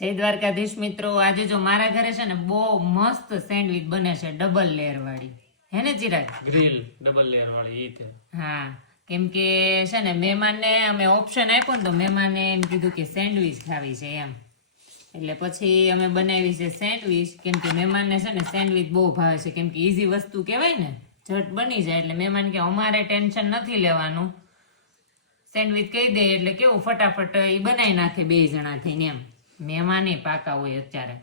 જય દ્વારકાધીશ મિત્રો, આજે જો મારા ઘરે છે ને બહુ મસ્ત સેન્ડવિચ બને છે, ડબલ લેયર વાળી. હે ને ચિરાગ? ગ્રીલ ડબલ લેયર વાળી ઈ છે. હા, કેમ કે છે ને મહેમાનને અમે ઓપ્શન આપ્યો ને તો મહેમાને એમ કીધું કે સેન્ડવિચ ખાવી છે એમ, એટલે પછી અમે બનાવી છે સેન્ડવિચ. કેમ કે મહેમાનને છે ને સેન્ડવિચ બહુ ભાવે છે, કેમ કે ઈઝી વસ્તુ કહેવાય ને, ઝટ બની જાય. એટલે મહેમાન કે અમારે ટેન્શન નથી લેવાનું, સેન્ડવિચ કહી દે એટલે કેવું ફટાફટ એ બનાવી નાખે બે જણા થઈને એમ. મહેમાન પાકા હોય અત્યારે.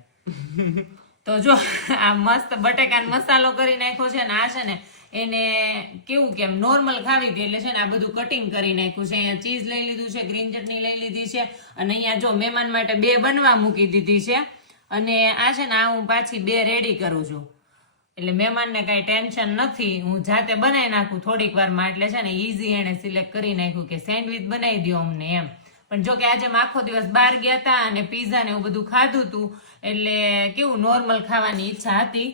તો જો આ મસ્ત બટેકાનો મસાલો કરી નાખ્યો છે ને, આ છે ને એને કેવું કે નોર્મલ ખાવી હતી એટલે છે ને આ બધું કટિંગ કરી નાખ્યું છે. અહીંયા ચીઝ લઈ લીધું છે, ગ્રીન ચટણી લઈ લીધી છે, અને અહીંયા જો મહેમાન માટે 2 બનવા મૂકી દીધી છે. અને આ છે ને આ હું પાછી 2 રેડી કરું છું, એટલે મહેમાનને કઈ ટેન્શન નથી, હું જાતે બનાવી નાખું થોડીક વારમાં. એટલે છે ને ઈઝી એને સિલેક્ટ કરી નાખ્યું કે સેન્ડવિચ બનાવી દો અમને એમ. પણ જો કે આજે આખો દિવસ બહાર ગયા હતા અને પીઝા ને એવું બધું ખાધું હતું, એટલે કેવું નોર્મલ ખાવાની ઈચ્છા હતી,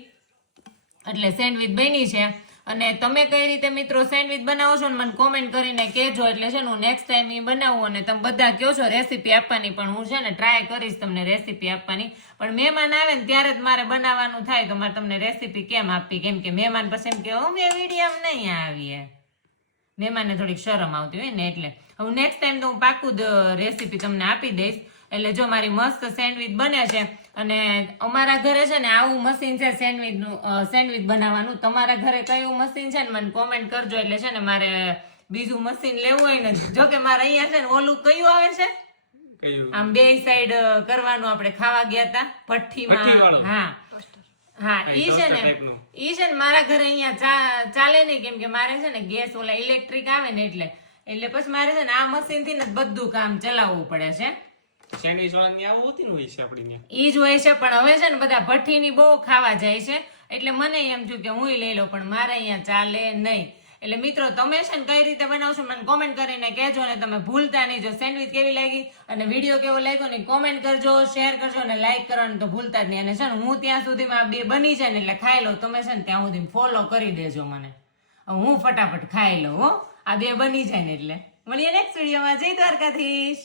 એટલે સેન્ડવિચ બની છે. અને તમે કઈ રીતે મિત્રો સેન્ડવિચ બનાવો છો ને મને કોમેન્ટ કરીને કહેજો, એટલે છે ને હું નેક્સ્ટ ટાઈમ એ બનાવું. અને તમે બધા કહો છો રેસીપી આપવાની, પણ હું છે ને ટ્રાય કરીશ તમને રેસીપી આપવાની. પણ મહેમાન આવે ને ત્યારે જ મારે બનાવવાનું થાય, તો મારે તમને રેસીપી કેમ આપવી, કેમ કે મહેમાન પછી એમ કે અમે વિડીયો નહીં આવીએ, મહેમાનને થોડીક શરમ આવતી હોય ને. એટલે હું નેક્સ્ટ ટાઈમ તો હું પાકું રેસીપી તમને આપી દઈશ. એટલે જો મારી મસ્ત સેન્ડવિચ બને છે, અને અમારા ઘરે છે ને આવું મશીન છે સેન્ડવિચ બનાવવાનું. તમારા ઘરે કયું મશીન છે ને મને કોમેન્ટ કરજો, એટલે છે ને મારે બીજું મશીન લેવું હોય ને. જો કે મારે અહીંયા છે ને ઓલું કયું આવે છે, આમ 2 સાઈડ કરવાનું, આપણે ખાવા ગયા હતા ભઠ્ઠીમાં. હા ઈ છે ને મારા ઘરે અહીંયા ચાલે નહીં, કેમ કે મારે છે ને ગેસ ઓલા ઇલેક્ટ્રિક આવે ને એટલે પછી મારે છે ને આ મશીન થી ને બધું કામ ચલાવવું પડે છે. સેન્ડવિચ વાળાની આવું હોતી ને હોય છે આપણી ત્યાં. ઈ જ હોય છે, પણ હવે છે ને બધા ભઠ્ઠીની બહુ ખાવા જાય છે, એટલે મને એમ થયું કે હું લઈ લઉં, પણ મારે અહીંયા ચાલે નહીં. એટલે મિત્રો તમે છે ને કઈ રીતે બનાવશો મને કોમેન્ટ કરીને કહેજો, અને તમે ભૂલતા નહીં જો સેન્ડવિચ કેવી લાગી અને વિડીયો કેવો લાગ્યો ને કોમેન્ટ કરજો, શેર કરજો અને લાઈક કરવાનું તો ભૂલતા જ નહીં. અને છે ને હું ત્યાં સુધીમાં 2 બની જાય ને એટલે ખાઈ લઉં, તમે છે ને ત્યાં સુધી ફોલો કરી દેજો મને, હું ફટાફટ ખાઈ લઉં હો, આ 2 બની જાય ને એટલે. મળીએ નેક્સ્ટ વિડીયોમાં. જય દ્વારકાધીશ.